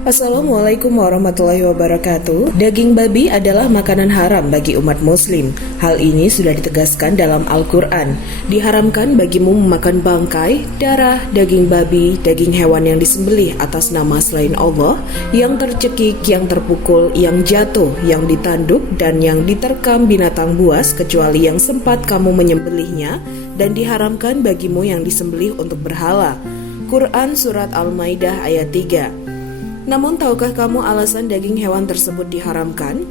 Assalamualaikum warahmatullahi wabarakatuh. Daging babi adalah makanan haram bagi umat muslim. Hal ini sudah ditegaskan dalam Al-Quran. Diharamkan bagimu memakan bangkai, darah, daging babi, daging hewan yang disembelih atas nama selain Allah, yang tercekik, yang terpukul, yang jatuh, yang ditanduk, dan yang diterkam binatang buas kecuali yang sempat kamu menyembelihnya, dan diharamkan bagimu yang disembelih untuk berhala. Quran Surat Al-Maidah ayat 3. Namun tahukah kamu alasan daging hewan tersebut diharamkan?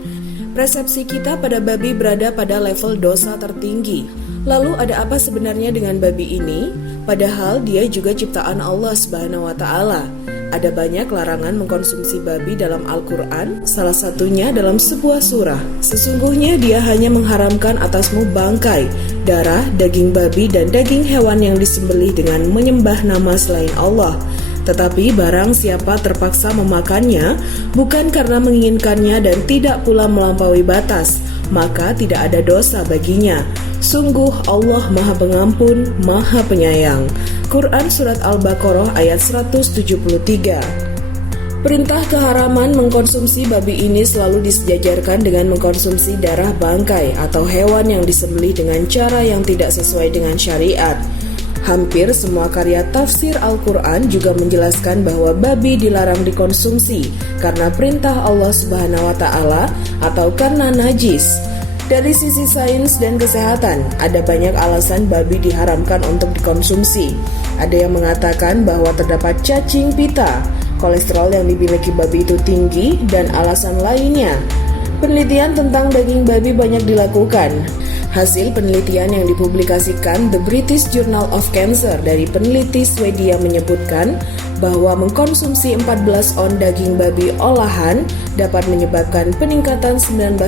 Persepsi kita pada babi berada pada level dosa tertinggi. Lalu ada apa sebenarnya dengan babi ini? Padahal dia juga ciptaan Allah Subhanahu wa Ta'ala. Ada banyak larangan mengkonsumsi babi dalam Al-Quran, salah satunya dalam sebuah surah. Sesungguhnya dia hanya mengharamkan atasmu bangkai, darah, daging babi, dan daging hewan yang disembelih dengan menyembah nama selain Allah. Tetapi barang siapa terpaksa memakannya, bukan karena menginginkannya dan tidak pula melampaui batas, maka tidak ada dosa baginya. Sungguh Allah Maha Pengampun, Maha Penyayang. Quran Surat Al-Baqarah ayat 173. Perintah keharaman mengkonsumsi babi ini selalu disejajarkan dengan mengkonsumsi darah bangkai atau hewan yang disembelih dengan cara yang tidak sesuai dengan syariat. Hampir semua karya tafsir Al-Quran juga menjelaskan bahwa babi dilarang dikonsumsi karena perintah Allah Subhanahu wa Ta'ala atau karena najis. Dari sisi sains dan kesehatan, ada banyak alasan babi diharamkan untuk dikonsumsi. Ada yang mengatakan bahwa terdapat cacing pita, kolesterol yang dimiliki babi itu tinggi, dan alasan lainnya. Penelitian tentang daging babi banyak dilakukan. Hasil penelitian yang dipublikasikan The British Journal of Cancer dari peneliti Swedia menyebutkan bahwa mengkonsumsi 14 on daging babi olahan dapat menyebabkan peningkatan 19%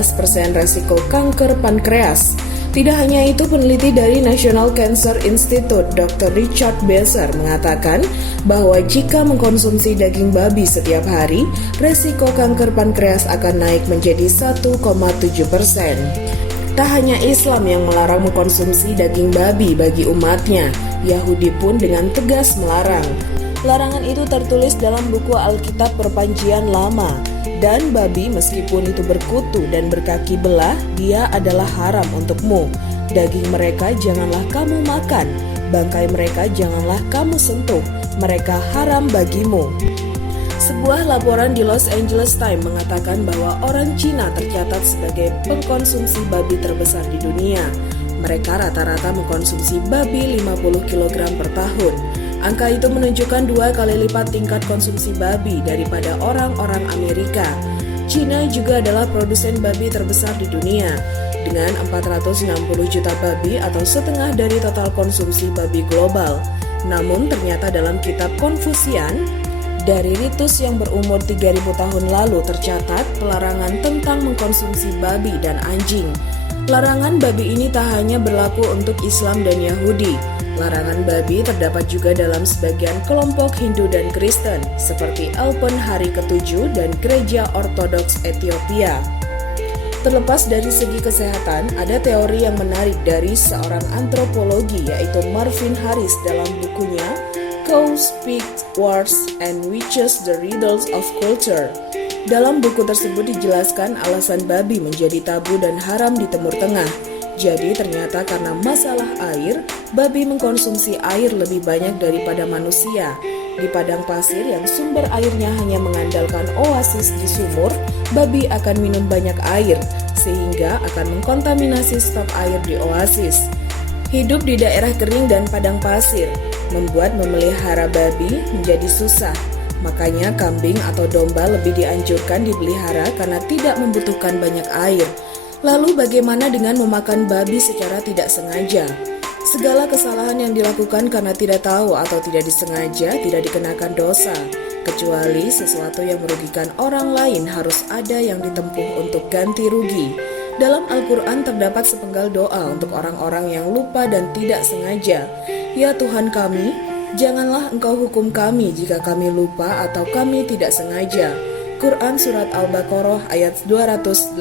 resiko kanker pankreas. Tidak hanya itu, peneliti dari National Cancer Institute Dr. Richard Besser mengatakan bahwa jika mengkonsumsi daging babi setiap hari, resiko kanker pankreas akan naik menjadi 1,7%. Tak hanya Islam yang melarang mengkonsumsi daging babi bagi umatnya, Yahudi pun dengan tegas melarang. Larangan itu tertulis dalam buku Alkitab Perjanjian Lama. Dan babi meskipun itu berkutu dan berkaki belah, dia adalah haram untukmu. Daging mereka janganlah kamu makan, bangkai mereka janganlah kamu sentuh, mereka haram bagimu. Sebuah laporan di Los Angeles Times mengatakan bahwa orang Cina tercatat sebagai pengkonsumsi babi terbesar di dunia. Mereka rata-rata mengkonsumsi babi 50 kg per tahun. Angka itu menunjukkan 2 kali lipat tingkat konsumsi babi daripada orang-orang Amerika. Cina juga adalah produsen babi terbesar di dunia, dengan 460 juta babi atau setengah dari total konsumsi babi global. Namun ternyata dalam kitab Konfusian, dari ritus yang berumur 3000 tahun lalu tercatat pelarangan tentang mengkonsumsi babi dan anjing. Larangan babi ini tak hanya berlaku untuk Islam dan Yahudi. Larangan babi terdapat juga dalam sebagian kelompok Hindu dan Kristen, seperti Alpen Hari ke-7 dan Gereja Ortodoks Ethiopia. Terlepas dari segi kesehatan, ada teori yang menarik dari seorang antropologi yaitu Marvin Harris dalam bukunya Cows, Pigs, Wars, and Witches: The Riddles of Culture. Dalam buku tersebut dijelaskan alasan babi menjadi tabu dan haram di Timur Tengah. Jadi ternyata karena masalah air, babi mengkonsumsi air lebih banyak daripada manusia. Di padang pasir yang sumber airnya hanya mengandalkan oasis di sumur, babi akan minum banyak air, sehingga akan mengkontaminasi stok air di oasis. Hidup di daerah kering dan padang pasir membuat memelihara babi menjadi susah. Makanya kambing atau domba lebih dianjurkan dipelihara karena tidak membutuhkan banyak air. Lalu bagaimana dengan memakan babi secara tidak sengaja? Segala kesalahan yang dilakukan karena tidak tahu atau tidak disengaja tidak dikenakan dosa, kecuali sesuatu yang merugikan orang lain harus ada yang ditempuh untuk ganti rugi. Dalam Al-Quran terdapat sepenggal doa untuk orang-orang yang lupa dan tidak sengaja. Ya Tuhan kami, janganlah Engkau hukum kami jika kami lupa atau kami tidak sengaja. Quran Surat Al-Baqarah ayat 286.